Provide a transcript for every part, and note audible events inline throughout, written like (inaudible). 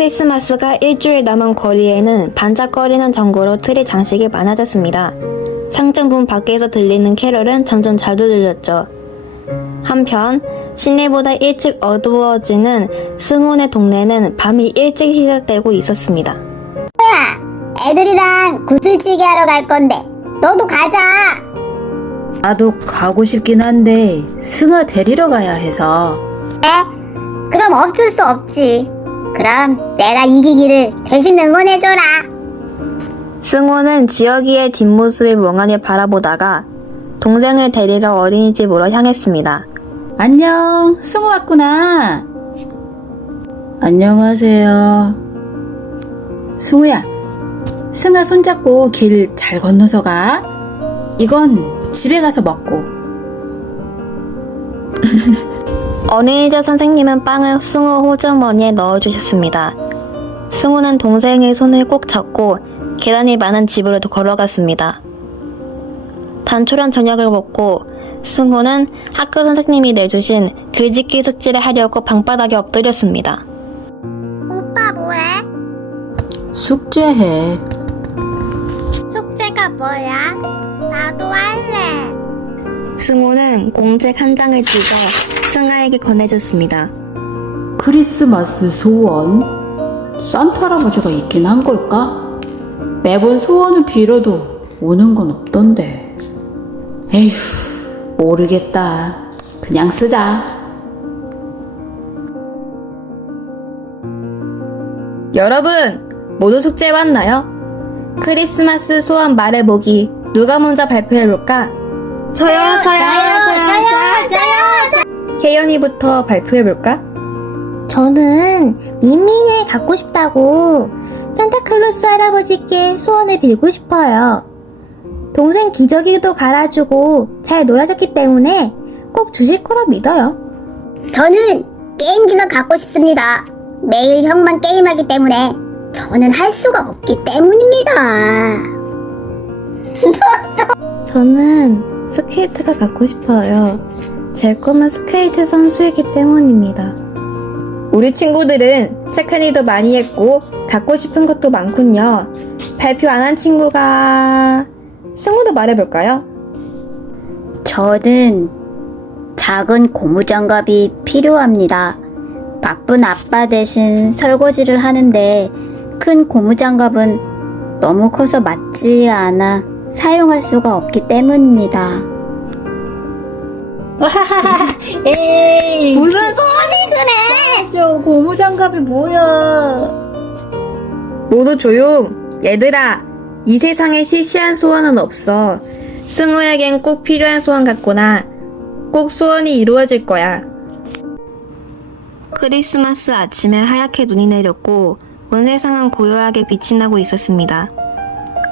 크리스마스가 일주일 남은 거리에는 반짝거리는 전구로 트리 장식이 많아졌습니다. 상점분 밖에서 들리는 캐럴은 점점 잘도 들렸죠. 한편 시내보다 일찍 어두워지는 승훈의 동네는 밤이 일찍 시작되고 있었습니다. 애들이랑 구슬치기 하러 갈 건데 너도 가자. 나도 가고 싶긴 한데 승아 데리러 가야 해서 그럼 어쩔 수 없지. 그럼 내가 이기기를 대신 응원해줘라. 승호는 지혁이의 뒷모습을 멍하니 바라보다가 동생을 데리러 어린이집으로 향했습니다. 안녕 승우 왔구나 안녕하세요 승우야 승아 손잡고 길 잘 건너서 가 이건 집에 가서 먹고 (laughs) 어린이집 선생님은 빵을 승우 호주머니에 넣어주셨습니다. 승우는 동생의 손을 꼭 잡고 계단이 많은 집으로 걸어갔습니다. 단촐한 저녁을 먹고 승우는 학교 선생님이 내주신 글짓기 숙제를 하려고 방바닥에 엎드렸습니다. 오빠 뭐해? 숙제해 숙제가 뭐야? 나도 할래. 승우는 공책 한 장을 찢어 승아에게 건네줬습니다. 크리스마스 소원? 산타 할아버지가 있긴 한 걸까? 매번 소원을 빌어도 오는 건 없던데. 에휴, 모르겠다. 그냥 쓰자. 여러분, 모두 숙제 왔나요? 크리스마스 소원 말해보기 누가 먼저 발표해볼까? 저요, 저요, 저요, 저요. 혜연이부터 발표해볼까? 저는 민민이를 갖고 싶다고 산타클로스 할아버지께 소원을 빌고 싶어요. 동생 기저귀도 갈아주고 잘 놀아줬기 때문에 꼭 주실 거라 믿어요. 저는 게임기가 갖고 싶습니다. 매일 형만 게임하기 때문에 저는 할 수가 없기 때문입니다. (laughs) 저는 스케이트가 갖고 싶어요. 제 꿈은 스케이트 선수이기 때문입니다. 우리 친구들은 착한 일도 많이 했고 갖고 싶은 것도 많군요. 발표 안 한 친구가 승우도 말해볼까요? 저는 작은 고무장갑이 필요합니다. 바쁜 아빠 대신 설거지를 하는데 큰 고무장갑은 너무 커서 맞지 않아 사용할 수가 없기 때문입니다. (laughs) 에이, 무슨 소원이 그래? 저 고무 장갑이 뭐야? 모두 조용! 얘들아! 이 세상에 시시한 소원은 없어. 승우에겐 꼭 필요한 소원 같구나. 꼭 소원이 이루어질 거야. 크리스마스 아침에 하얗게 눈이 내렸고 온 세상은 고요하게 빛이 나고 있었습니다.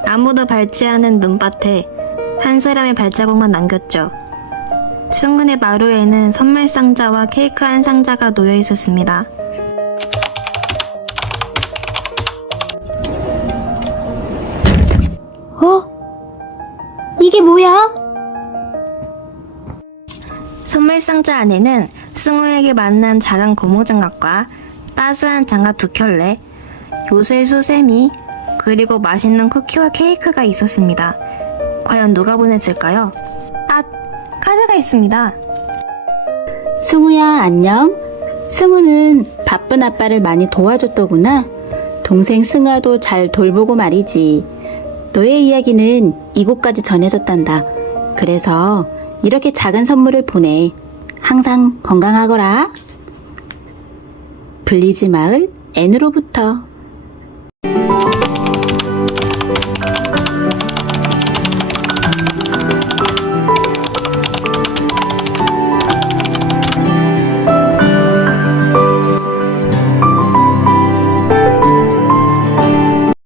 아무도 밟지 않은 눈밭에 한 사람의 발자국만 남겼죠. 승훈의 마루에는 선물 상자와 케이크 한 상자가 놓여 있었습니다. 어? 이게 뭐야? 선물 상자 안에는 승우에게 맞는 작은 고무 장갑과 따스한 장갑 두 켤레, 요술 수세미, 그리고 맛있는 쿠키와 케이크가 있었습니다. 과연 누가 보냈을까요? 아, 카드가 있습니다. 승우야, 안녕? 승우는 바쁜 아빠를 많이 도와줬더구나. 동생 승아도 잘 돌보고 말이지. 너의 이야기는 이곳까지 전해졌단다. 그래서 이렇게 작은 선물을 보내. 항상 건강하거라. 블리즈 마을 N으로부터.